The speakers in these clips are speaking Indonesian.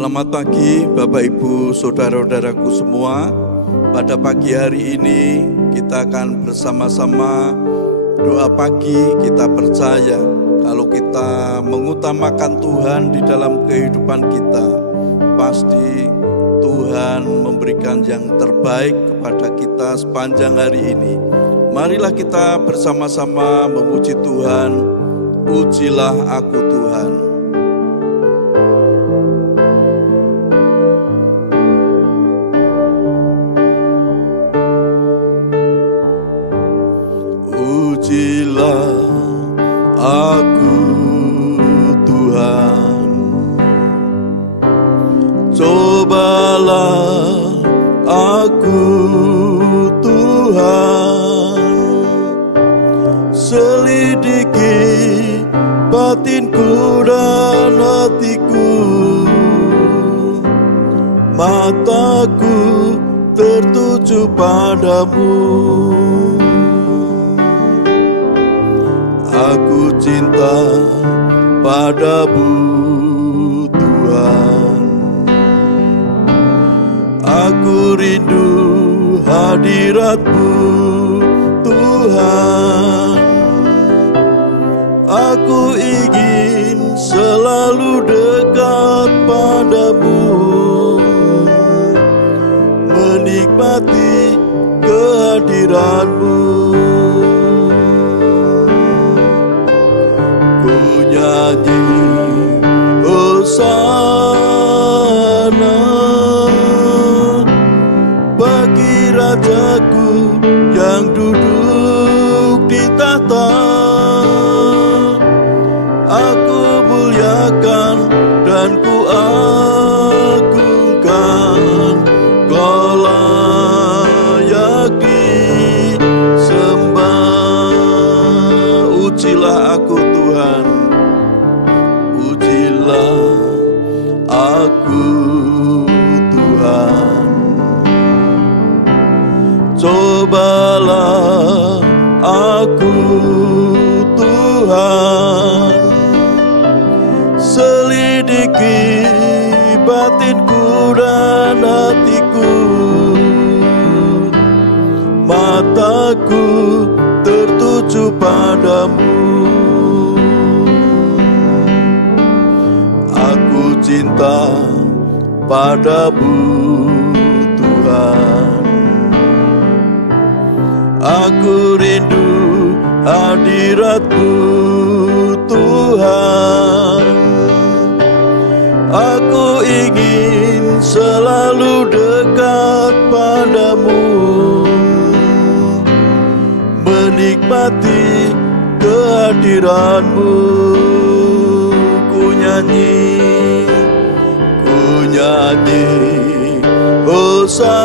Selamat pagi Bapak Ibu Saudara-saudaraku semua. Pada pagi hari ini kita akan bersama-sama doa pagi. Kita percaya kalau kita mengutamakan Tuhan di dalam kehidupan kita, pasti Tuhan memberikan yang terbaik kepada kita sepanjang hari ini. Marilah kita bersama-sama memuji Tuhan. Pujilah aku Tuhan. Pujilah aku Tuhan, cobalah aku Tuhan, selidiki batinku dan hatiku, mataku tertuju padamu. Aku cinta padamu Tuhan, aku rindu hadirat-Mu Tuhan. Aku ingin selalu dekat padamu, menikmati kehadiran-Mu. Nyanyi hosana bagi Rajaku yang duduk di tahta. Aku muliakan dan ku agungkan, Kau layak disembah. Ujilah aku Tuhan, pujilah aku Tuhan, cobalah aku Tuhan, selidiki batinku dan hatiku, mataku tertuju padamu. Aku cinta padamu Tuhan, aku rindu hadirat-Mu Tuhan. Aku ingin selalu dekat padamu, menikmati kehadiran-Mu. Ku nyanyi hosana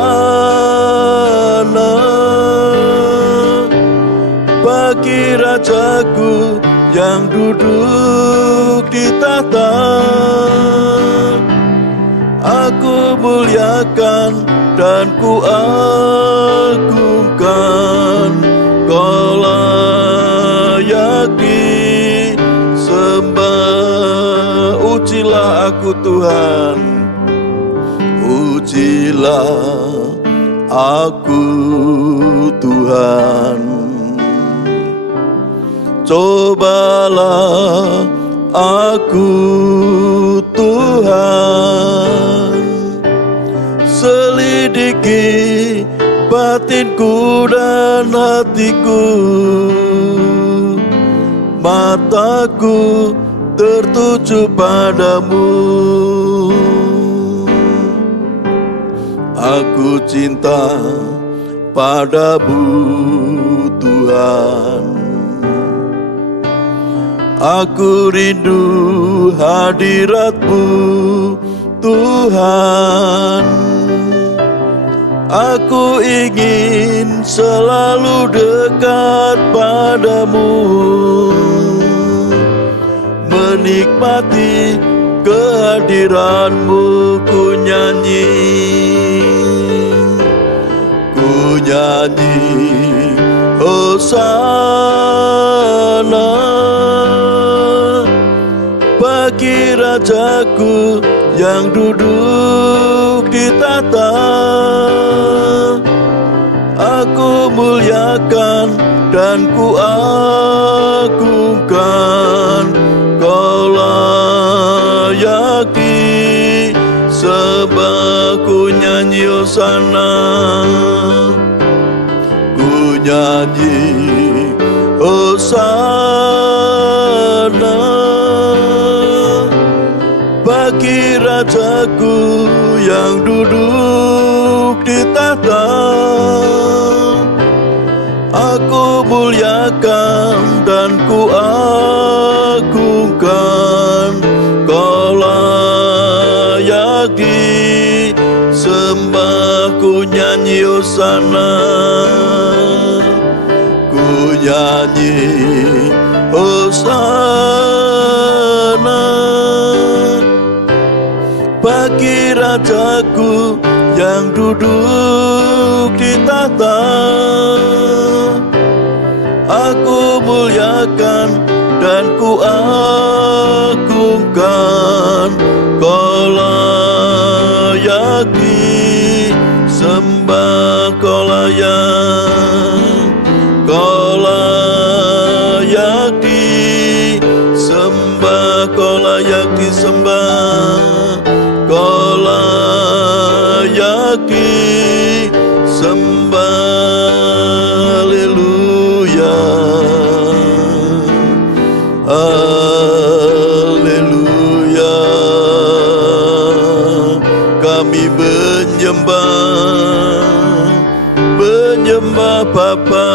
bagi Rajaku yang duduk di tahta. Aku muliakan dan ku agungkan, Kau layak disembah. Ujilah aku Tuhan, ujilah aku Tuhan, cobalah aku Tuhan, selidiki batinku dan hatiku, mataku tertuju padamu. Aku cinta padamu Tuhan, aku rindu hadirat-Mu Tuhan. Aku ingin selalu dekat padamu, menikmati kehadiran-Mu. Ku nyanyi hosana bagi Rajaku yang duduk di tahta. Aku muliakan dan ku agungkan, Kau layak disembah. Ku nyanyi hosana, ku nyanyi hosana bagi Rajaku yang duduk di tahta. Aku muliakan dan ku agungkan, Kau layak disembah. Ku nyanyi hosana, ku nyanyi hosana bagi Rajaku yang duduk di tahta. Aku muliakan dan ku agungkan, Kau layak disembah. Kau layak disembah. Kau layak disembah. Kau layak disembah. Haleluya, haleluya. Kami menyembah Bapa,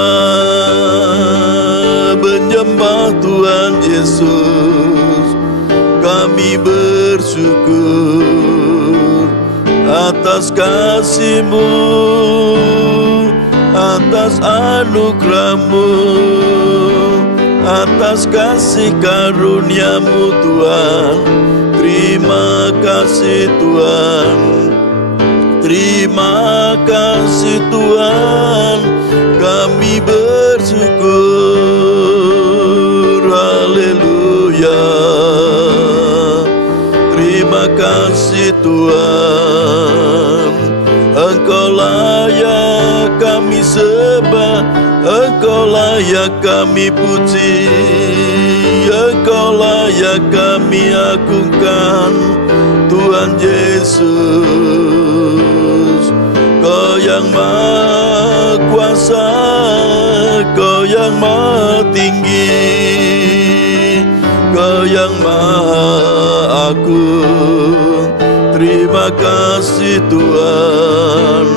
menyembah Tuhan Yesus. Kami bersyukur atas kasih-Mu, atas anugerah-Mu, atas kasih karunia-Mu Tuhan. Terima kasih Tuhan, terima kasih Tuhan. Kami bersyukur, haleluya. Terima kasih Tuhan, Engkau layak kami sembah, Engkau layak kami puji, Engkau layak kami agungkan, Tuhan Yesus. Kau yang maha kuasa, Kau yang maha tinggi, Kau yang maha agung. Terima kasih Tuhan,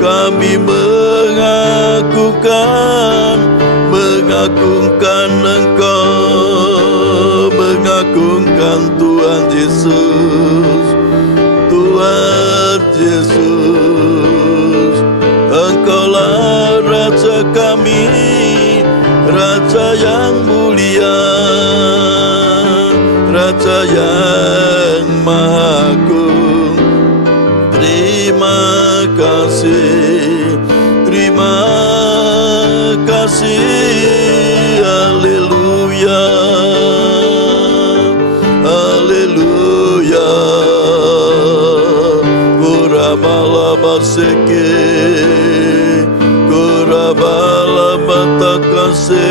kami mengagungkan Engkau, mengagungkan Tuhan Yesus, Tuhan Yesus. Engkaulah Raja kami, Raja yang mulia, Raja yang maha agung. Terima kasih, terima kasih. Haleluya, haleluya. Kurabalama seke, kurabalama takase,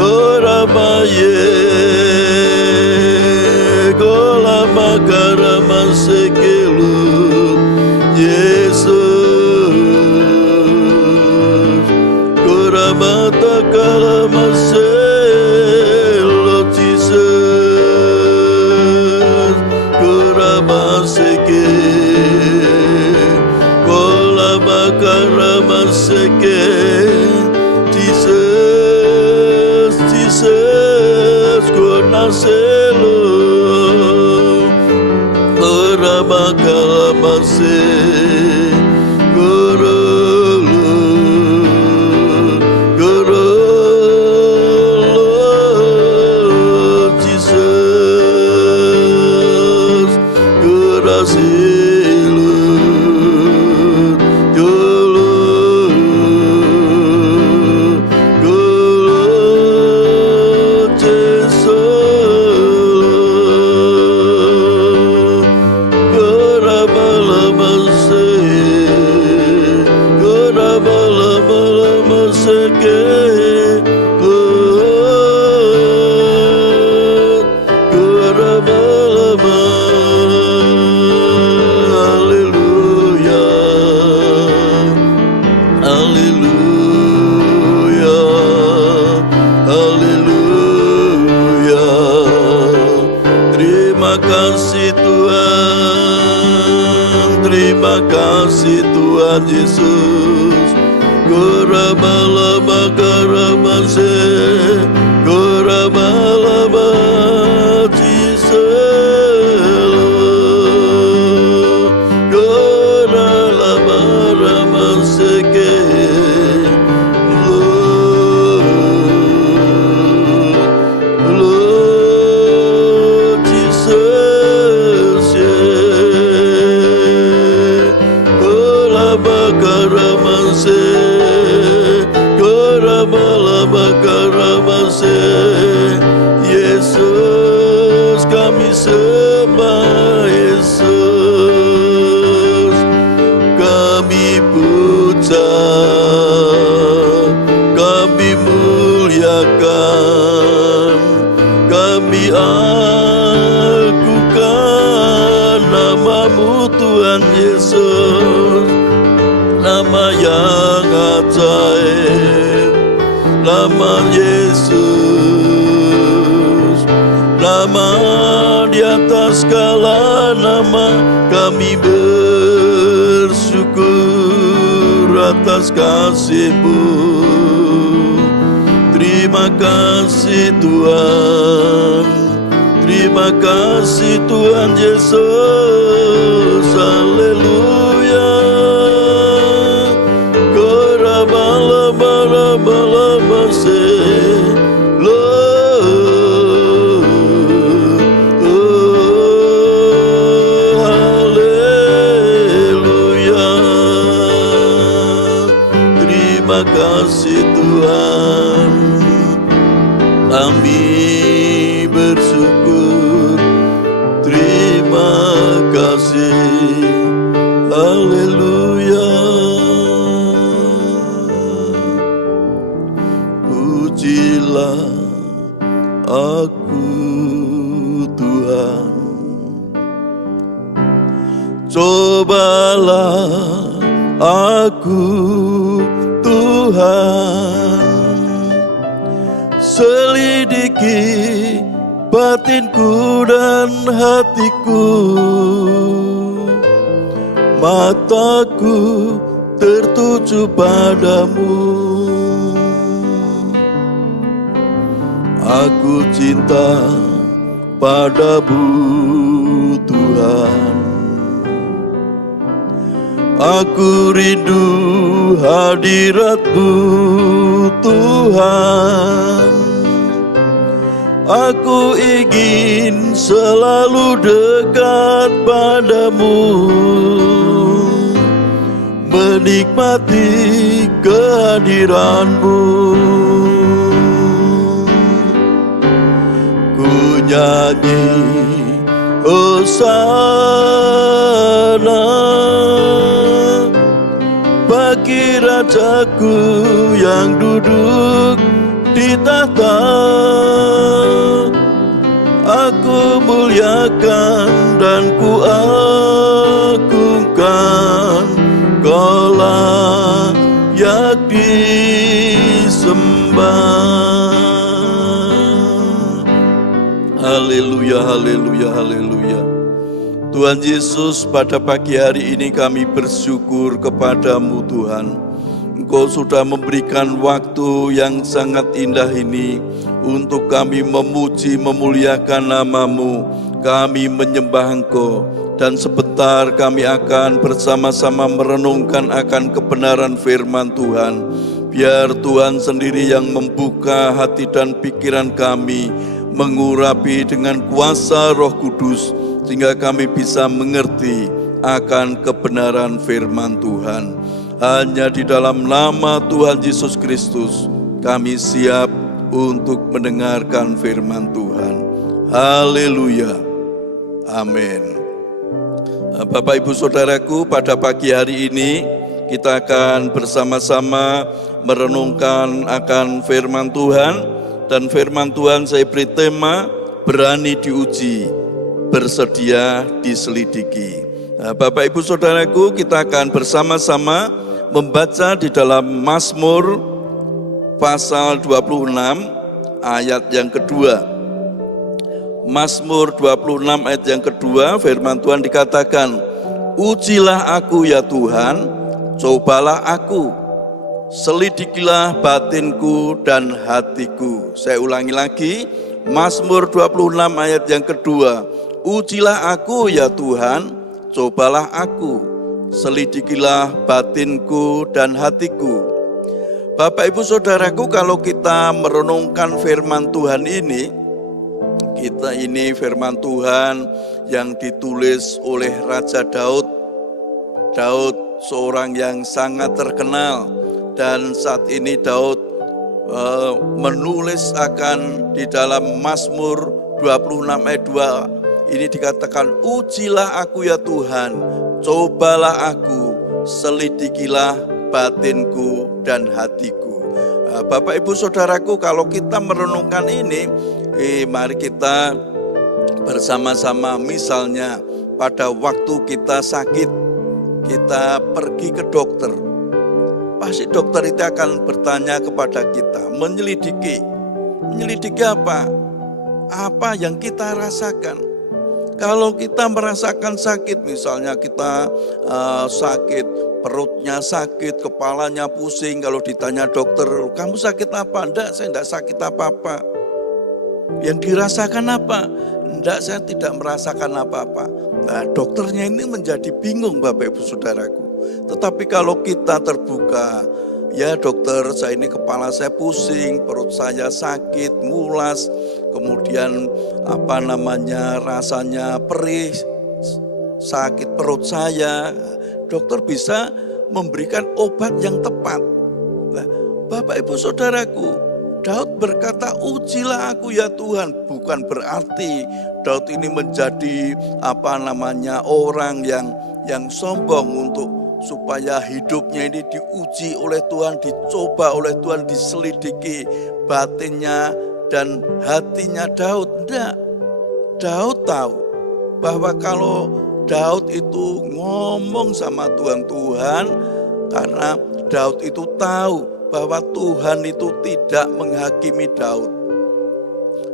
kuramaye, kolama karama sekelu. Yesus, kuramata kalama selo. Jesus, kurama seke, kolama karama seke. Jesus, Jesus, kunaselo, kurama kalama se, guru. kasih Tuhan, terima kasih Tuhan Yesus. Gorabalaba karabase, gorabalaba Jesus, goralaba ramaseke, Lord Jesus, golaba karamase. Yesus, kami sembah Yesus, kami puja, kami muliakan, kami agungkan nama-Mu Tuhan Yesus, nama yang ajaib, nama Yesus, nama di atas segala nama. Kami bersyukur atas kasih-Mu. Terima kasih Tuhan, terima kasih Tuhan Yesus. Haleluya. Gorabalabalabalabase, Lord, oh, haleluya. Terima kasih Tuhan, kami bersyukur. Terima kasih, haleluya. Pujilah aku Tuhan, cobalah aku Tuhan, selidiki batinku dan hatiku, mataku tertuju padamu. Aku cinta padamu Tuhan, aku rindu hadirat-Mu Tuhan, aku ingin selalu dekat padamu, menikmati kehadiran-Mu. Ku nyanyi hosana bagi Rajaku yang duduk di tahta. Aku muliakan dan ku agungkan, Kau layak disembah. Haleluya, haleluya, haleluya. Tuhan Yesus, pada pagi hari ini kami bersyukur kepada-Mu Tuhan. Engkau sudah memberikan waktu yang sangat indah ini untuk kami memuji, memuliakan nama-Mu. Kami menyembah Engkau, dan sebentar kami akan bersama-sama merenungkan akan kebenaran firman Tuhan. Biar Tuhan sendiri yang membuka hati dan pikiran kami, mengurapi dengan kuasa Roh Kudus, sehingga kami bisa mengerti akan kebenaran firman Tuhan. Hanya di dalam nama Tuhan Yesus Kristus kami siap untuk mendengarkan firman Tuhan. Haleluya, amin. Bapak Ibu Saudaraku, pada pagi hari ini kita akan bersama-sama merenungkan akan firman Tuhan. Dan firman Tuhan saya beri tema, berani diuji, bersedia diselidiki. Bapak Ibu Saudaraku, kita akan bersama-sama membaca di dalam Mazmur pasal 26 ayat yang kedua. Mazmur 26 ayat yang kedua, firman Tuhan dikatakan, ujilah aku ya Tuhan, cobalah aku, selidikilah batinku dan hatiku. Saya ulangi lagi, Mazmur 26 ayat yang kedua, ujilah aku ya Tuhan, cobalah aku, selidikilah batinku dan hatiku. Bapak Ibu Saudaraku, kalau kita merenungkan firman Tuhan ini firman Tuhan yang ditulis oleh Raja Daud. Daud seorang yang sangat terkenal, dan saat ini Daud menulis akan di dalam Mazmur 26 ayat 2 ini dikatakan, ujilah aku ya Tuhan, cobalah aku, selidikilah batinku dan hatiku. Bapak Ibu Saudaraku, kalau kita merenungkan ini, mari kita bersama-sama, misalnya pada waktu kita sakit, kita pergi ke dokter, pasti dokter itu akan bertanya kepada kita, menyelidiki apa? Apa yang kita rasakan. Kalau kita merasakan sakit, misalnya kita sakit, perutnya sakit, kepalanya pusing, kalau ditanya dokter, kamu sakit apa? Enggak, saya enggak sakit apa-apa. Yang dirasakan apa? Enggak, saya tidak merasakan apa-apa. Nah, dokternya ini menjadi bingung, Bapak Ibu Saudaraku. Tetapi kalau kita terbuka, ya dokter, saya ini kepala saya pusing, perut saya sakit, mulas, kemudian rasanya perih, sakit perut saya. Dokter bisa memberikan obat yang tepat. Nah, Bapak Ibu Saudaraku, Daud berkata, ujilah aku ya Tuhan. Bukan berarti Daud ini menjadi orang yang sombong untuk supaya hidupnya ini diuji oleh Tuhan, dicoba oleh Tuhan, diselidiki batinnya dan hatinya Daud. Tidak. Daud tahu bahwa kalau Daud itu ngomong sama Tuhan, karena Daud itu tahu bahwa Tuhan itu tidak menghakimi Daud.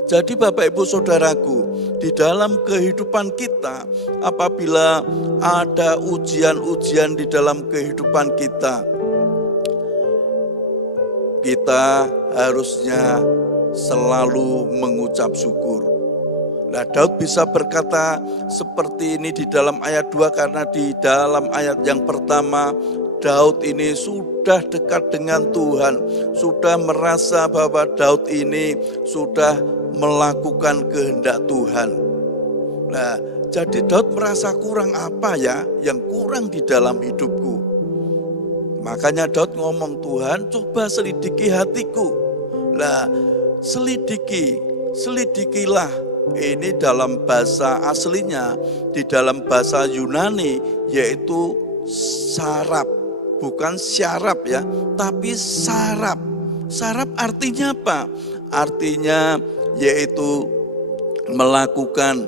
Jadi Bapak Ibu Saudaraku, di dalam kehidupan kita, apabila ada ujian-ujian di dalam kehidupan kita, kita harusnya selalu mengucap syukur. Nah, Daud bisa berkata seperti ini di dalam ayat 2, karena di dalam ayat yang pertama, Daud ini sudah dekat dengan Tuhan, sudah merasa bahwa Daud ini sudah melakukan kehendak Tuhan. Nah, jadi Daud merasa kurang apa ya yang kurang di dalam hidupku. Makanya Daud ngomong, Tuhan coba selidiki hatiku. Nah, selidikilah. Ini dalam bahasa aslinya, di dalam bahasa Yunani, yaitu sarap. Bukan syarab ya, tapi sarap. Sarap artinya apa? Artinya yaitu melakukan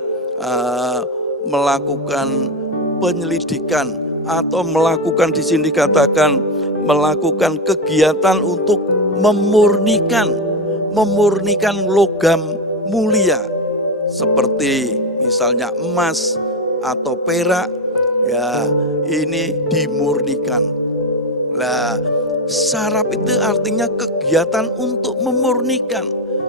penyelidikan, atau melakukan, di sini dikatakan melakukan kegiatan untuk memurnikan logam mulia, seperti misalnya emas atau perak, ya ini dimurnikan. Nah, sarap itu artinya kegiatan untuk memurnikan.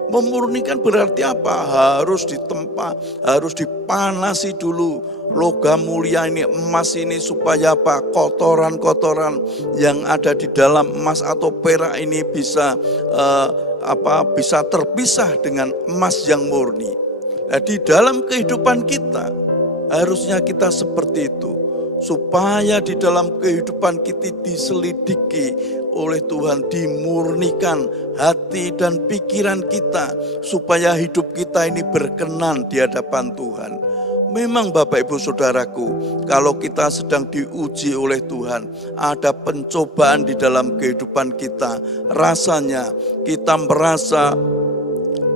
Memurnikan berarti apa? Harus ditempa, harus dipanasi dulu logam mulia ini, emas ini, supaya apa? Kotoran-kotoran yang ada di dalam emas atau perak ini bisa bisa terpisah dengan emas yang murni. Nah, di dalam kehidupan kita harusnya kita seperti itu, supaya di dalam kehidupan kita diselidiki oleh Tuhan, dimurnikan hati dan pikiran kita, supaya hidup kita ini berkenan di hadapan Tuhan. Memang Bapak Ibu Saudaraku, kalau kita sedang diuji oleh Tuhan, ada pencobaan di dalam kehidupan kita, rasanya kita merasa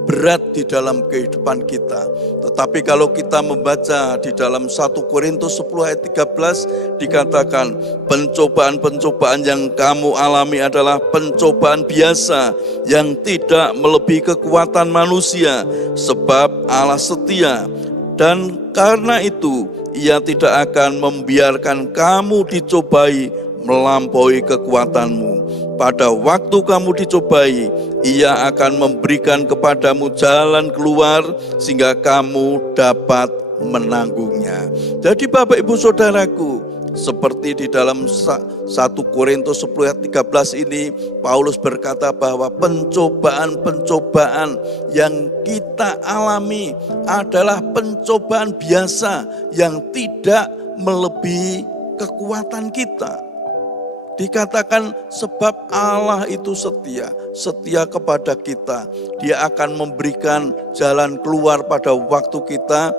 berat di dalam kehidupan kita. Tetapi kalau kita membaca di dalam 1 Korintus 10 ayat 13 dikatakan, pencobaan-pencobaan yang kamu alami adalah pencobaan biasa yang tidak melebihi kekuatan manusia, sebab Allah setia. Dan karena itu Ia tidak akan membiarkan kamu dicobai melampaui kekuatanmu. Pada waktu kamu dicobai, Ia akan memberikan kepadamu jalan keluar sehingga kamu dapat menanggungnya. Jadi Bapak Ibu Saudaraku, seperti di dalam 1 Korintus 10 ayat 13 ini, Paulus berkata bahwa pencobaan-pencobaan yang kita alami adalah pencobaan biasa yang tidak melebihi kekuatan kita. Dikatakan sebab Allah itu setia kepada kita. Dia akan memberikan jalan keluar pada waktu kita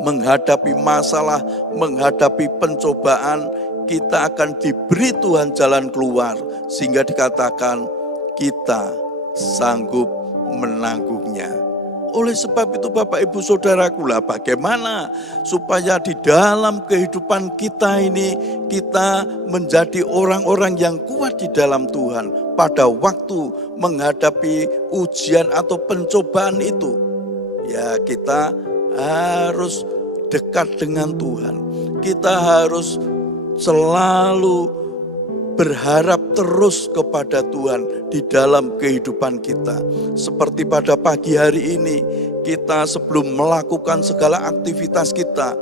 menghadapi masalah, menghadapi pencobaan. Kita akan diberi Tuhan jalan keluar, sehingga dikatakan kita sanggup menanggungnya. Oleh sebab itu Bapak Ibu Saudaraku, lah bagaimana supaya di dalam kehidupan kita ini kita menjadi orang-orang yang kuat di dalam Tuhan pada waktu menghadapi ujian atau pencobaan itu. Ya, kita harus dekat dengan Tuhan. Kita harus selalu berharap terus kepada Tuhan di dalam kehidupan kita. Seperti pada pagi hari ini, kita sebelum melakukan segala aktivitas kita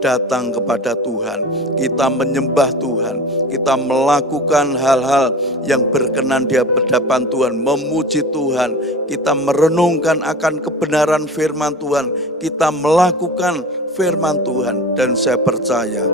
datang kepada Tuhan. Kita menyembah Tuhan. Kita melakukan hal-hal yang berkenan di hadapan Tuhan, memuji Tuhan. Kita merenungkan akan kebenaran firman Tuhan. Kita melakukan firman Tuhan, dan saya percaya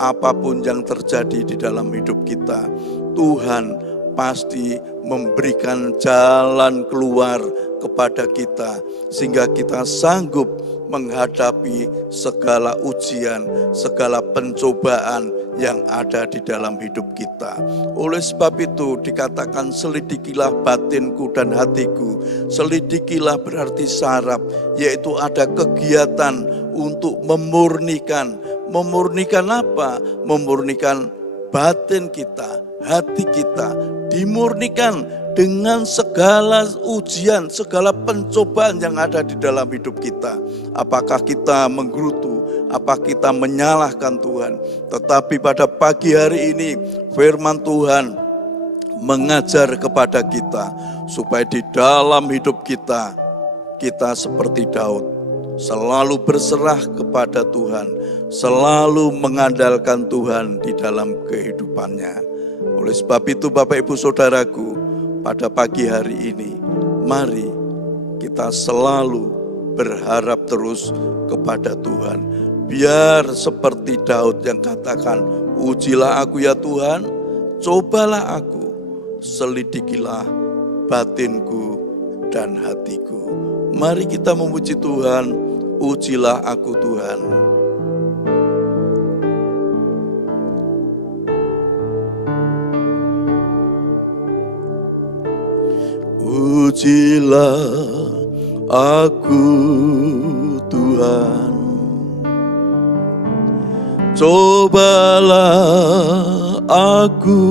apapun yang terjadi di dalam hidup kita, Tuhan pasti memberikan jalan keluar kepada kita, sehingga kita sanggup menghadapi segala ujian, segala pencobaan yang ada di dalam hidup kita. Oleh sebab itu dikatakan, selidikilah batinku dan hatiku. Selidikilah berarti saraf, yaitu ada kegiatan untuk memurnikan. Memurnikan apa? Memurnikan batin kita, hati kita, dimurnikan dengan segala ujian, segala pencobaan yang ada di dalam hidup kita. Apakah kita menggerutu? Apakah kita menyalahkan Tuhan? Tetapi pada pagi hari ini firman Tuhan mengajar kepada kita supaya di dalam hidup kita seperti Daud, selalu berserah kepada Tuhan, selalu mengandalkan Tuhan di dalam kehidupannya. Oleh sebab itu Bapak Ibu Saudaraku, pada pagi hari ini mari kita selalu berharap terus kepada Tuhan. Biar seperti Daud yang katakan, ujilah aku ya Tuhan, cobalah aku, selidikilah batinku dan hatiku. Mari kita memuji Tuhan, ujilah aku Tuhan. Ujilah aku Tuhan, cobalah aku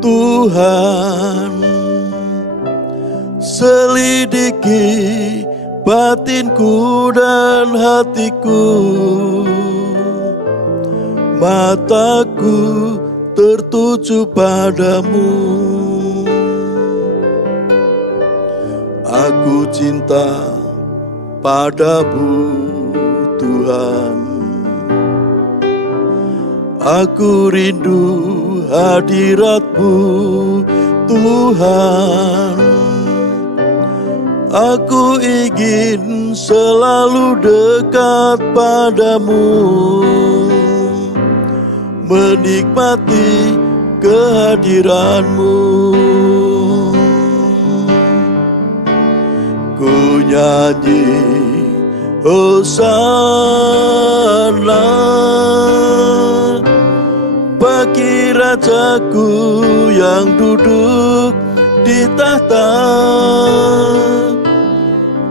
Tuhan, selidiki batinku dan hatiku, mataku tertuju padamu. Aku cinta padamu Tuhan, aku rindu hadirat-Mu Tuhan. Aku ingin selalu dekat padamu, menikmati kehadiran-Mu. Ku nyanyi Hosana bagi Rajaku yang duduk di tahta.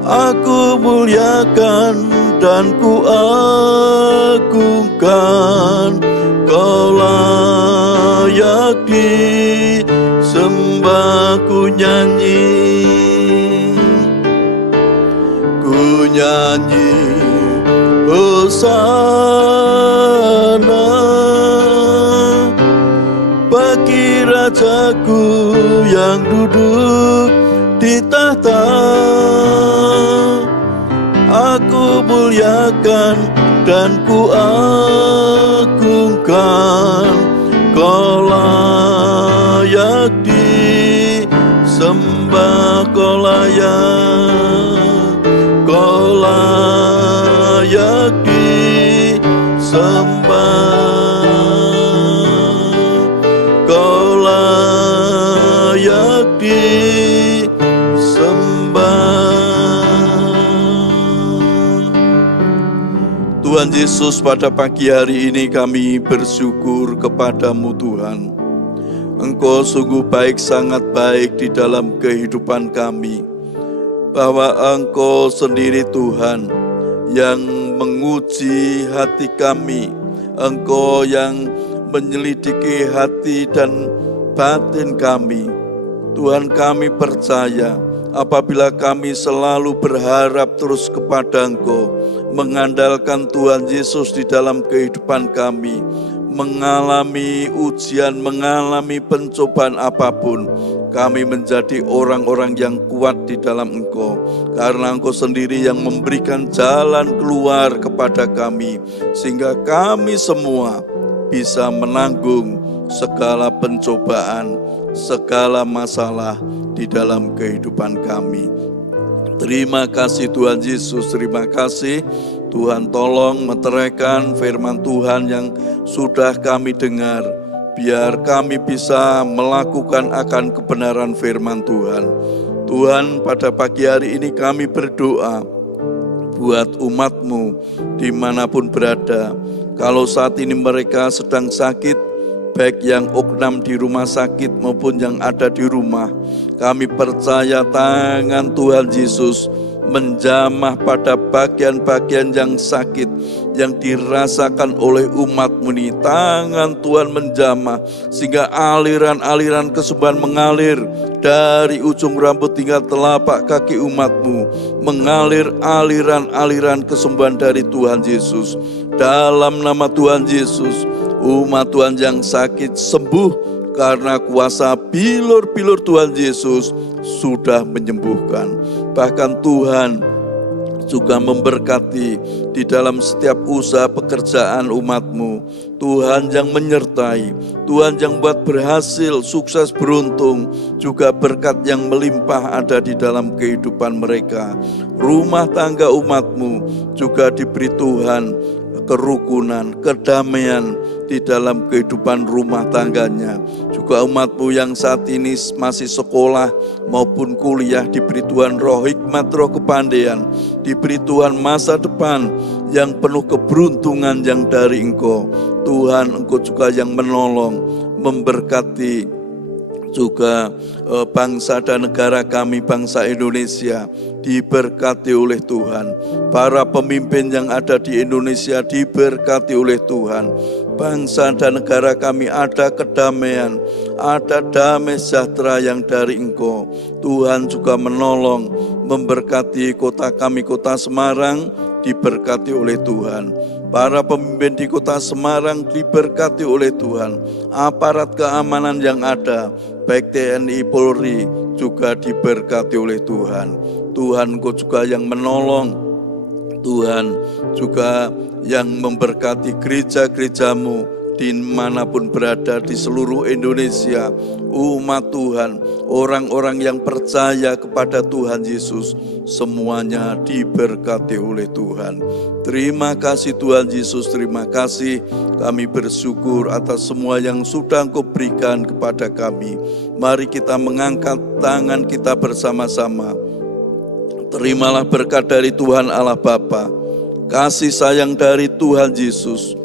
Aku muliakan dan ku agungkan, Kau layak disembah. Ku nyanyi hosana bagi Rajaku yang duduk di tahta. Aku muliakan dan ku agungkan, Kau layak disembah. Kau layak disembah. Kau layak disembah. Tuhan Yesus, pada pagi hari ini kami bersyukur kepadamu Tuhan. Engkau sungguh baik, sangat baik di dalam kehidupan kami. Bahwa Engkau sendiri Tuhan yang menguji hati kami. Engkau yang menyelidiki hati dan batin kami. Tuhan, kami percaya apabila kami selalu berharap terus kepada Engkau, mengandalkan Tuhan Yesus di dalam kehidupan kami, mengalami ujian, mengalami pencobaan apapun, kami menjadi orang-orang yang kuat di dalam Engkau. Karena Engkau sendiri yang memberikan jalan keluar kepada kami, sehingga kami semua bisa menanggung segala pencobaan, segala masalah di dalam kehidupan kami. Terima kasih Tuhan Yesus, terima kasih Tuhan. Tolong meteraikan firman Tuhan yang sudah kami dengar, biar kami bisa melakukan akan kebenaran firman Tuhan. Tuhan, pada pagi hari ini kami berdoa buat umat-Mu dimanapun berada. Kalau saat ini mereka sedang sakit, baik yang oknam di rumah sakit maupun yang ada di rumah, kami percaya tangan Tuhan Yesus menjamah pada bagian-bagian yang sakit yang dirasakan oleh umat-Mu ini. Tangan Tuhan menjamah sehingga aliran-aliran kesembuhan mengalir dari ujung rambut hingga telapak kaki umat-Mu, mengalir aliran-aliran kesembuhan dari Tuhan Yesus. Dalam nama Tuhan Yesus, umat Tuhan yang sakit sembuh karena kuasa bilur-bilur Tuhan Yesus sudah menyembuhkan. Bahkan Tuhan juga memberkati di dalam setiap usaha pekerjaan umat-Mu. Tuhan yang menyertai, Tuhan yang buat berhasil, sukses, beruntung, juga berkat yang melimpah ada di dalam kehidupan mereka. Rumah tangga umat-Mu juga diberi Tuhan kerukunan, kedamaian di dalam kehidupan rumah tangganya. Juga umat-Mu yang saat ini masih sekolah maupun kuliah, diberi Tuhan roh hikmat, roh kepandaian, diberi Tuhan masa depan yang penuh keberuntungan yang dari Engkau. Tuhan, Engkau juga yang menolong, memberkati juga bangsa dan negara kami, bangsa Indonesia, diberkati oleh Tuhan. Para pemimpin yang ada di Indonesia diberkati oleh Tuhan. Bangsa dan negara kami ada kedamaian, ada damai sejahtera yang dari Engkau. Tuhan juga menolong, memberkati kota kami, kota Semarang, diberkati oleh Tuhan. Para pemimpin di kota Semarang diberkati oleh Tuhan. Aparat keamanan yang ada, baik TNI, Polri, juga diberkati oleh Tuhan. Tuhan, Engkau juga yang menolong. Tuhan juga yang memberkati gereja-gereja-Mu dimanapun berada di seluruh Indonesia. Umat Tuhan, orang-orang yang percaya kepada Tuhan Yesus, semuanya diberkati oleh Tuhan. Terima kasih Tuhan Yesus, terima kasih. Kami bersyukur atas semua yang sudah Engkau berikan kepada kami. Mari kita mengangkat tangan kita bersama-sama. Terimalah berkat dari Tuhan Allah Bapa, kasih sayang dari Tuhan Yesus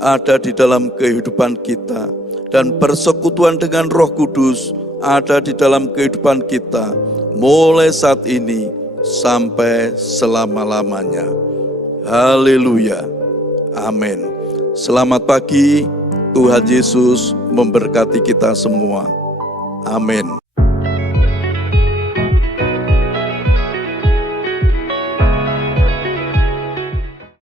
ada di dalam kehidupan kita, dan persekutuan dengan Roh Kudus ada di dalam kehidupan kita, mulai saat ini sampai selama-lamanya. Haleluya. Amin. Selamat pagi, Tuhan Yesus memberkati kita semua. Amin.